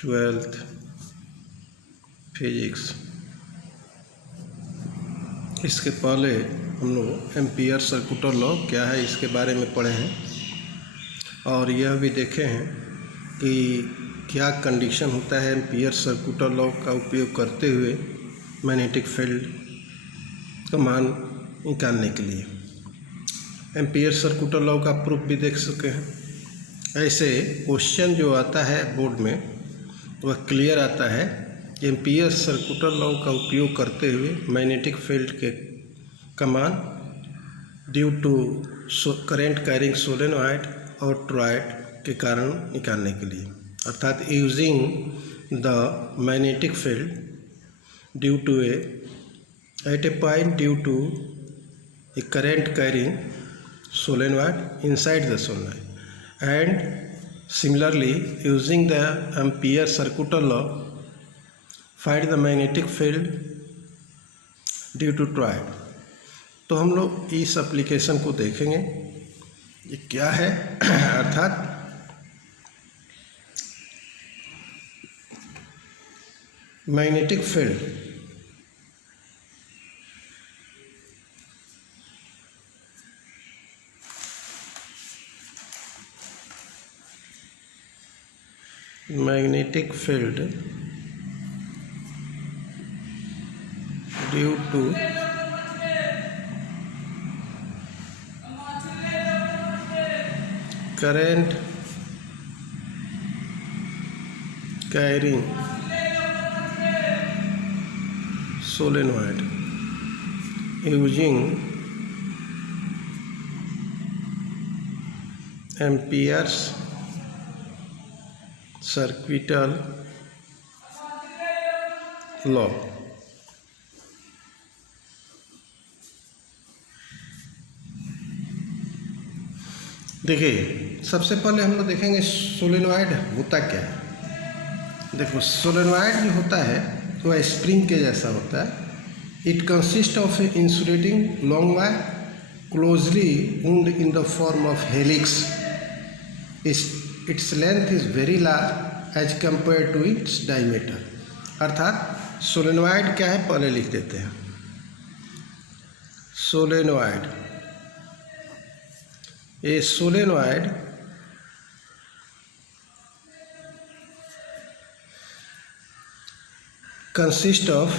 Twelfth physics. इसके पहले हम लोग एम्पियर सर्कुलर लॉ क्या है इसके बारे में पढ़े हैं और यह भी देखे हैं कि क्या कंडीशन होता है एम्पियर सर्कुलर लॉ का उपयोग करते हुए मैग्नेटिक फील्ड का मान निकालने के लिए। एम्पियर सर्कुलर लॉ का प्रूफ भी देख सके हैं। ऐसे क्वेश्चन जो आता है बोर्ड में वह क्लियर आता है कि एम्पियर सर्कुलर लॉ का उपयोग करते हुए मैग्नेटिक फील्ड के का मान due to current carrying solenoid और टॉरॉयड के कारण निकालने के लिए, अर्थात using the magnetic field due to at a point due to a current carrying solenoid inside the solenoid, and similarly using the Ampere circular law find the magnetic field due to toroid। तो हम लोग इस application को देखेंगे ये क्या है अर्थात magnetic field magnetic field due to current carrying solenoid using Ampere's circuital law. देखिए सबसे पहले हम लोग देखेंगे सोलेनॉइड होता क्या है। देखो सोलेनॉइड जो होता है वह स्प्रिंग के जैसा होता है। It consist of A insulating long wire closely wound in the form of helix. Its length is very large as compared to its diameter। अर्थात सोलेनॉइड क्या है पहले लिख देते हैं। Solenoid, A solenoid consist of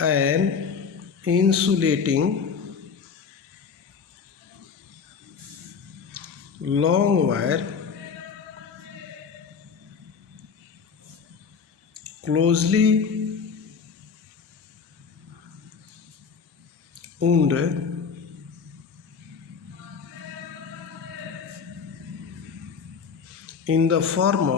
an insulating long wire closely wound in the form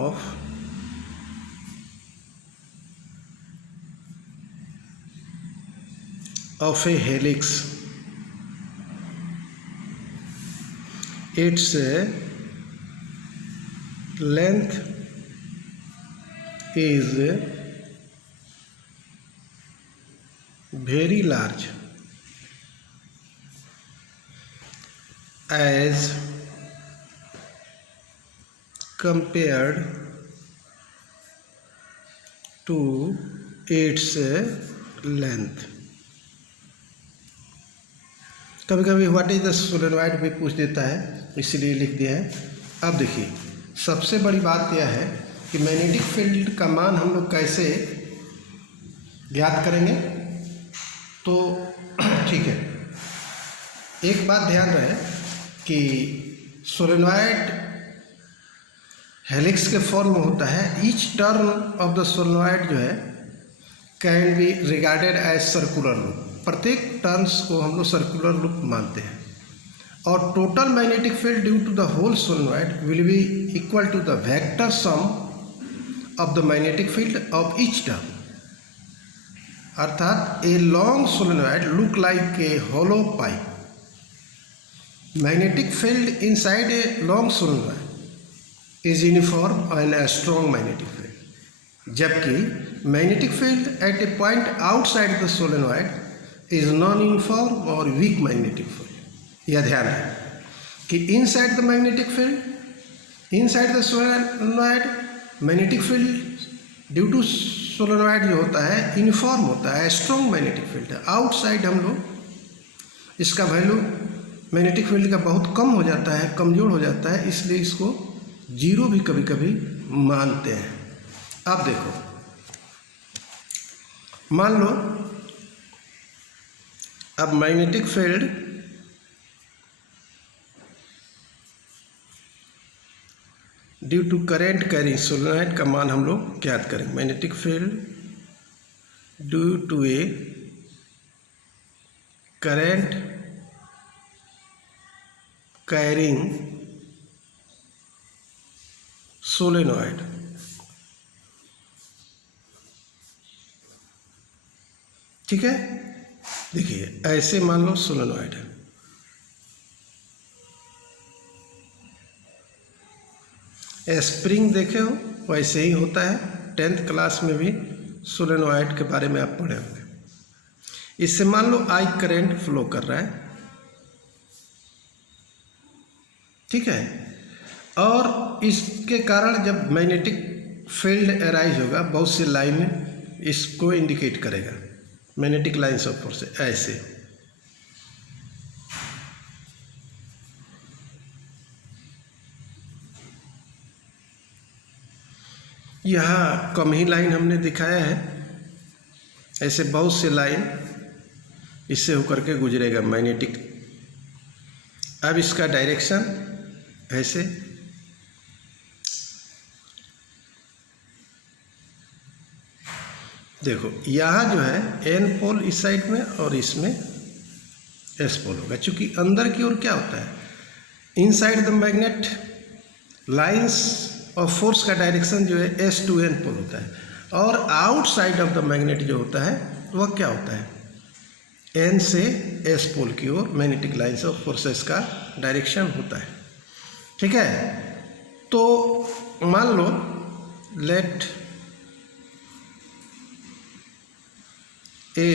of a helix। Its length is very large as compared to its length। कभी कभी what is the solenoid भी पूछ देता है, इसीलिए लिख दिया है। अब देखिए सबसे बड़ी बात यह है कि मैग्नेटिक फील्ड का मान हम लोग कैसे ज्ञात करेंगे। तो ठीक है, एक बात ध्यान रहे कि सोलेनॉइड हेलिक्स के फॉर्म में होता है। Each turn of the solenoid जो है can be regarded as circular loop. प्रत्येक टर्न्स को हम लोग सर्कुलर लूप मानते हैं और total magnetic field due to the whole solenoid will be equal to the vector sum of the magnetic field of each turn. अर्थात a long solenoid look like a hollow pipe. Magnetic field inside a long solenoid is uniform and a strong magnetic field, जबकि magnetic field at a point outside the solenoid is non uniform और weak magnetic field. यह ध्यान है। कि inside the magnetic field, inside the solenoid magnetic field due to solenoid जो होता है uniform होता है, स्ट्रॉन्ग मैग्नेटिक फील्ड है। आउटसाइड हम लोग इसका वैल्यू मैग्नेटिक फील्ड का बहुत कम हो जाता है, कमज़ोर हो जाता है, इसलिए इसको जीरो भी कभी कभी मानते हैं। अब देखो, मान लो अब magnetic field due to current carrying solenoid का मान हम लोग ज्ञात करेंगे। Magnetic field due to a current carrying solenoid, ठीक है। देखिए ऐसे मान लो सोलेनॉइड है, स्प्रिंग देखे हो वैसे ही होता है। 10th क्लास में भी सोलेनॉइड के बारे में आप पढ़े होंगे। इससे मान लो आई करंट फ्लो कर रहा है, ठीक है, और इसके कारण जब मैग्नेटिक फील्ड अराइज होगा बहुत से लाइन इसको इंडिकेट करेगा, मैग्नेटिक लाइन्स ऑफ फोर्स ऐसे। यहाँ कम ही लाइन हमने दिखाया है, ऐसे बहुत से लाइन इससे होकर के गुजरेगा मैग्नेटिक। अब इसका डायरेक्शन ऐसे, देखो यहाँ जो है एन पोल इस साइड में और इसमें एस पोल होगा। चूंकि अंदर की ओर क्या होता है, इनसाइड द मैग्नेट लाइंस और फोर्स का डायरेक्शन जो है एस टू एन पोल होता है, और आउटसाइड ऑफ द मैग्नेट जो होता है वह क्या होता है, एन से एस पोल की ओर मैग्नेटिक लाइंस ऑफ फोर्सेस का डायरेक्शन होता है, ठीक है। तो मान लो let a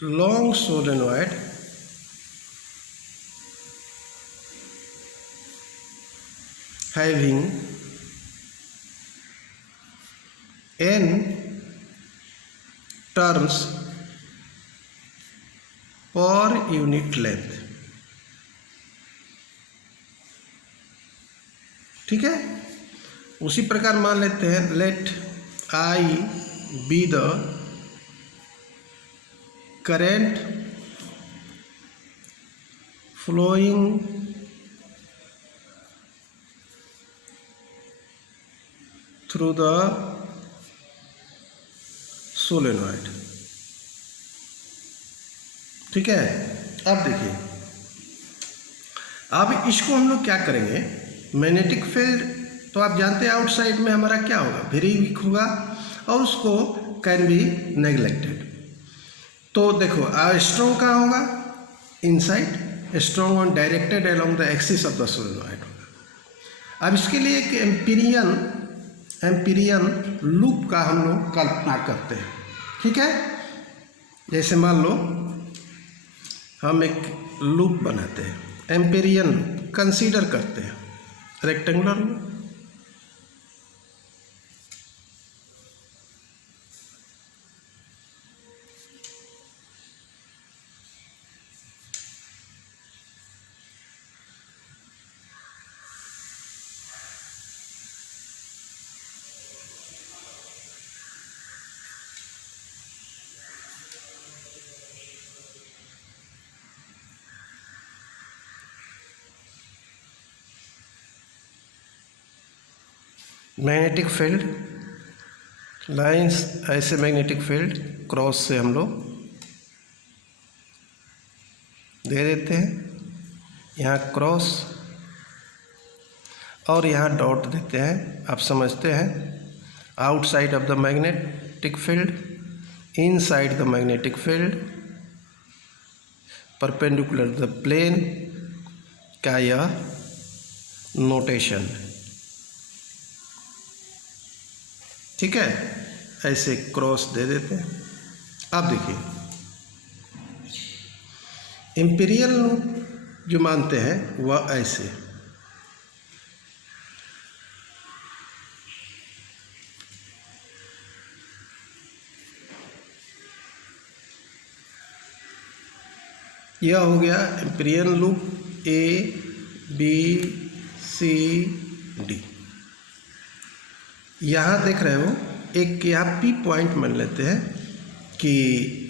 long solenoid having n turns per unit length, ठीक है। उसी प्रकार मान लेते हैं let I be the current flowing through the solenoid, ठीक है। अब देखिए, अब इसको हम लोग क्या करेंगे, मैग्नेटिक फील्ड तो आप जानते हैं आउटसाइड में हमारा क्या होगा, वेरी वीक होगा, और उसको कैन बी नेग्लेक्टेड। तो देखो स्ट्रॉन्ग कहाँ होगा, inside, strong on directed along the axis of the solenoid होगा। अब इसके लिए एक एम्पीरियन लूप का हम लोग कल्पना करते हैं, ठीक है। जैसे मान लो हम एक लूप बनाते हैं, एम्पीरियन लूप कंसीडर करते हैं, rectangular loop, magnetic field lines ऐसे, मैग्नेटिक फील्ड क्रॉस से हम लोग दे देते हैं, यहाँ क्रॉस और यहाँ डॉट देते हैं। आप समझते हैं outside of the magnetic field, inside the magnetic field, perpendicular the plane का यह नोटेशन, ठीक है। ऐसे क्रॉस दे देते हैं। अब देखिए एम्पीरियल लूप जो मानते हैं वह ऐसे। यह हो गया एम्पिरियन लूप ABCD। यहाँ देख रहे हो एक यहाँ P पॉइंट मान लेते हैं कि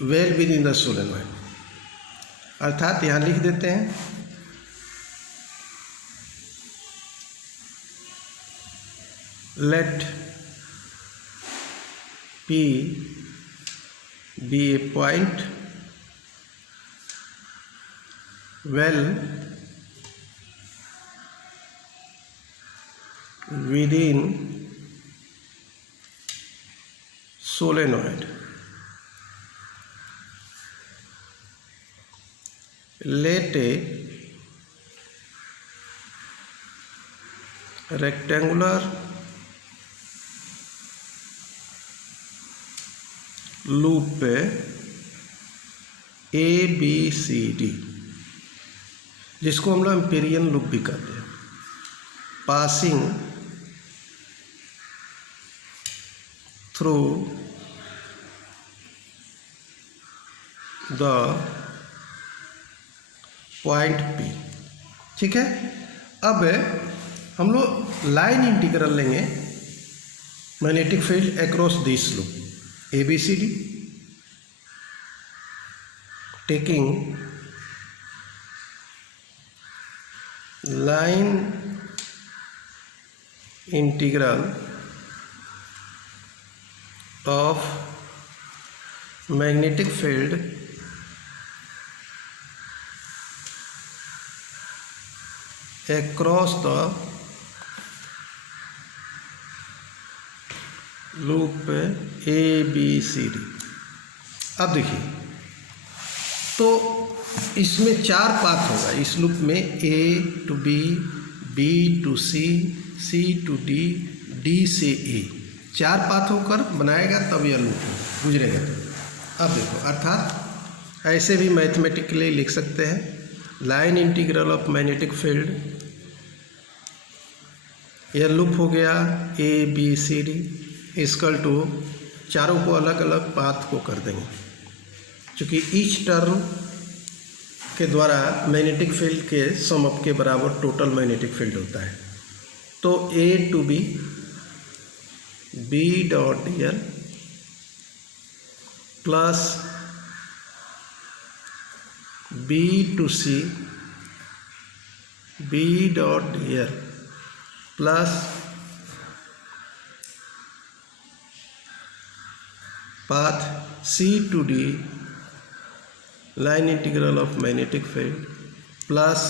well with in the solenoid, अर्थात यहाँ लिख देते हैं late P be a point well within solenoid. Let a rectangular loop ABCD, जिसको हम लोग एम्पिरियन लूप भी कहते हैं, passing through the point P। ठीक है, अब हम लोग लाइन इंटीग्रल लेंगे magnetic field across this loop ABCD, taking line integral of magnetic field across the loop ABCD। अब देखिए, तो इसमें 4 पाथ होगा इस लूप में, A to B, B to C, C to D, D से A, 4 पाथ होकर बनाएगा तब यह लूप गुजरेगा। अब देखो, अर्थात ऐसे भी मैथमेटिकली लिख सकते हैं line integral of magnetic field, यह लूप हो गया ABCD इक्वल टू, चारों को अलग अलग पाथ को कर देंगे क्योंकि ईच टर्म के द्वारा मैग्नेटिक फील्ड के सम अप के बराबर टोटल मैग्नेटिक फील्ड होता है। तो A to B, B dot dl plus B to C, B dot dl plus path C to D, line integral of magnetic field plus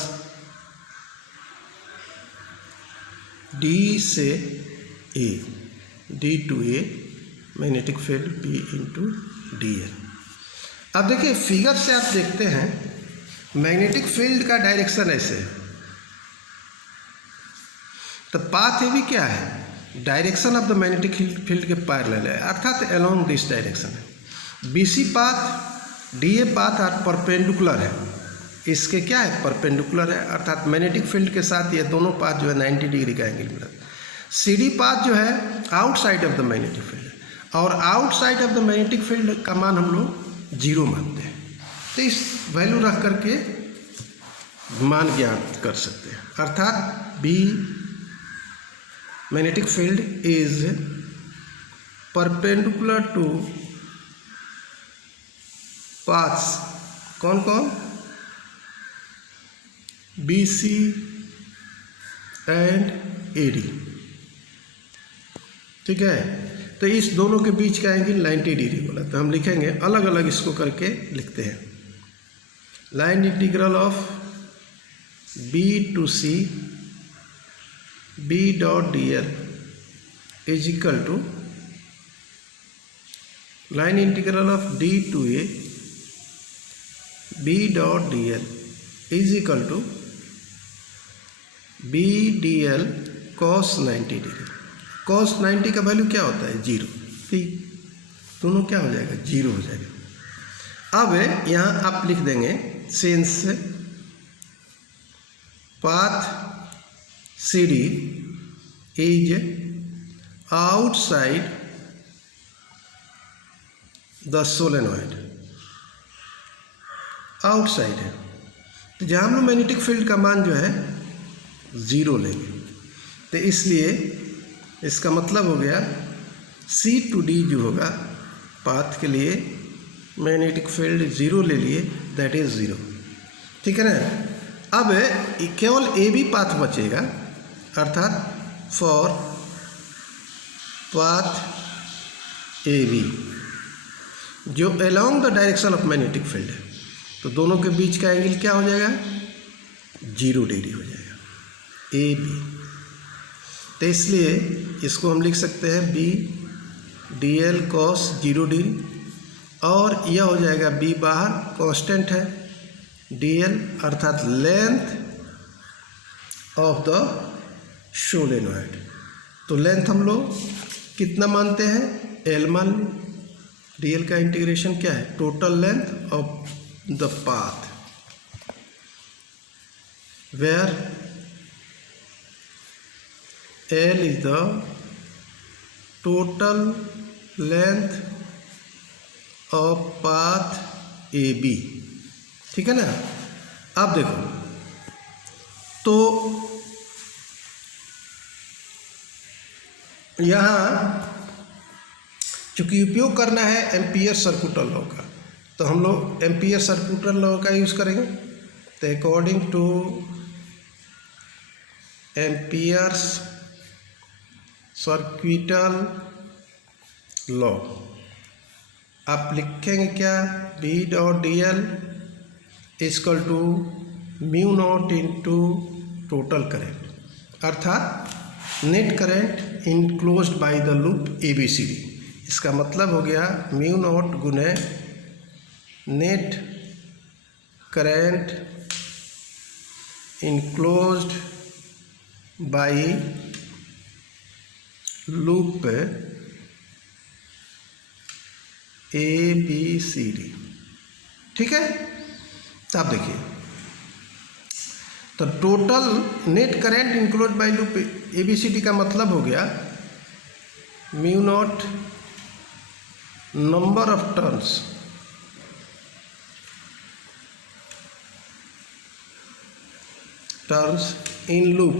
D से A, D to A magnetic field B into dl। अब देखिए figure से आप देखते हैं magnetic field का direction ऐसे है, तो पाथ भी क्या है, direction of the magnetic field के पैरेलल है, अर्थात अलोंग दिस डायरेक्शन है। BC path DA path are perpendicular है, इसके क्या है, परपेंडिकुलर है, अर्थात मैग्नेटिक फील्ड के साथ ये दोनों पाथ जो है 90 डिग्री का एंगल मिला। CD पाथ जो है outside of the magnetic field, और outside of the magnetic field का मान हम लोग 0 मानते हैं, तो इस वैल्यू रख करके मान ज्ञात कर सकते हैं। अर्थात B magnetic field is perpendicular to paths, कौन कौन, BC एंड AD। ठीक है, तो इस दोनों के बीच का एंगल 90 डिग्री बोला, तो हम लिखेंगे अलग अलग इसको करके लिखते हैं। Line integral of B to C, B dot dl is equal to line integral of D to A, B dot dl is equal to B dl cos 90 degree. cos 90 का वैल्यू क्या होता है, 0, ठीक, दोनों क्या हो जाएगा, 0 हो जाएगा। अब यहाँ आप लिख देंगे since path CD is outside the solenoid, outside है। तो जहाँ हम लोग मैग्नेटिक फील्ड का मान जो है 0 लेंगे, तो इसलिए इसका मतलब हो गया C to D जो होगा पाथ के लिए मैग्नेटिक फील्ड 0 ले लिए, दैट इज 0, ठीक है ना। अब केवल ए बी पाथ बचेगा, अर्थात फॉर पाथ ए बी जो along the direction of magnetic field है, तो दोनों के बीच का एंगल क्या हो जाएगा 0 डिग्री हो जाएगा ए बी। तो इसलिए इसको हम लिख सकते हैं B D L cos 0 degree, और यह हो जाएगा बी बाहर कांस्टेंट है डी एल, अर्थात लेंथ ऑफ द सोलेनॉइड। तो लेंथ हम लोग कितना मानते हैं एल मान लें, डी एल का इंटीग्रेशन क्या है total length of the path, where L is the total length of path AB, ठीक है ना। अब देखो, तो यहाँ चूंकि उपयोग करना है एम्पियर सर्कुलर लॉ का, तो हम लोग एम्पियर सर्कुलर लॉ का यूज़ करेंगे। तो according to ampere's circular law आप लिखेंगे क्या, B dot D L equal to mu naught into total current, अर्थात net current enclosed by the loop A B C D. इसका मतलब हो गया म्यू नॉट गुने net current enclosed by loop A B C D, ठीक है। तो आप देखिए, तो total net current enclose by loop A B C D का मतलब हो गया mu naught number of turns in loop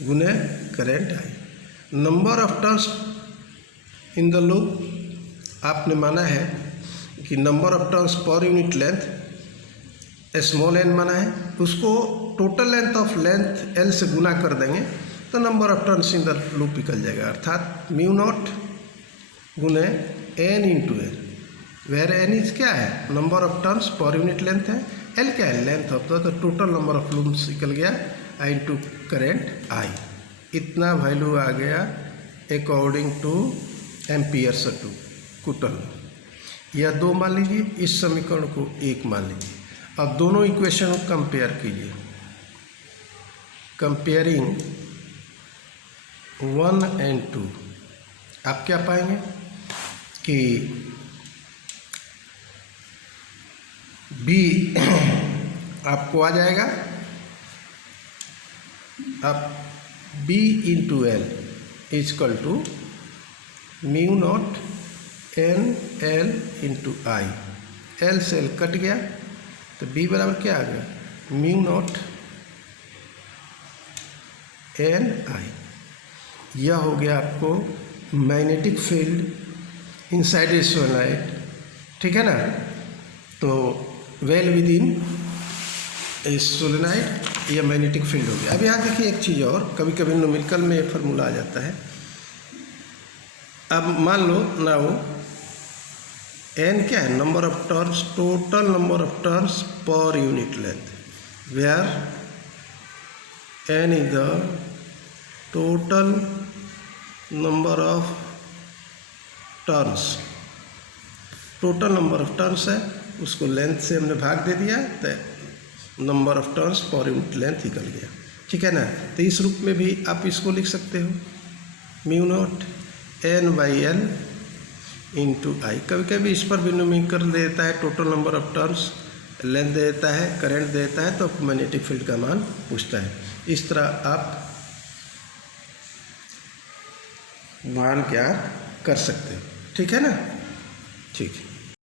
गुने current I. Number of turns in the loop आपने माना है कि number of turns per unit length small N माना है, उसको total length of length L से गुना कर देंगे तो number of turns in the loop निकल जाएगा, अर्थात म्यू नॉट गुने N into L, where N is क्या है number of turns per unit length है, एल क्या है length of the total number of loops निकल गया आई इंटू करेंट आई। इतना वैल्यू आ गया अकॉर्डिंग टू एम्पियर सर्कुलर। यह 2 मान लीजिए, इस समीकरण को 1 मान लीजिए। अब दोनों इक्वेशन को कंपेयर कीजिए, कंपेयरिंग 1 and 2 आप क्या पाएंगे कि बी आपको आ जाएगा, अब B into L is equal to mu naught N L into I, L से एल कट गया तो बी बराबर क्या आ गया म्यू नॉट एन आई। यह हो गया आपको मैग्नेटिक फील्ड इनसाइड ए सोलेनॉइड, ठीक है ना। तो well with in A solenoid यह मैग्नेटिक फील्ड हो गया। अब यहाँ देखिए एक चीज़ और, कभी कभी न्यूमेरिकल में ये फार्मूला आ जाता है। अब मान लो नाउ एन क्या है number of turns, total number of turns per unit length, where N is the total number of turns, total number of turns है उसको लेंथ से हमने भाग दे दिया तो number of turns per unit length निकल गया, ठीक है ना। तो इस रूप में भी आप इसको लिख सकते हो mu naught N by L into I. कभी कभी इस पर भी न्यूमेरिकल देता है total number of turns length देता है, करंट देता है, तो मैग्नेटिक फील्ड का मान पूछता है। इस तरह आप मान ज्ञात कर सकते हैं। ठीक है ना? ठीक है।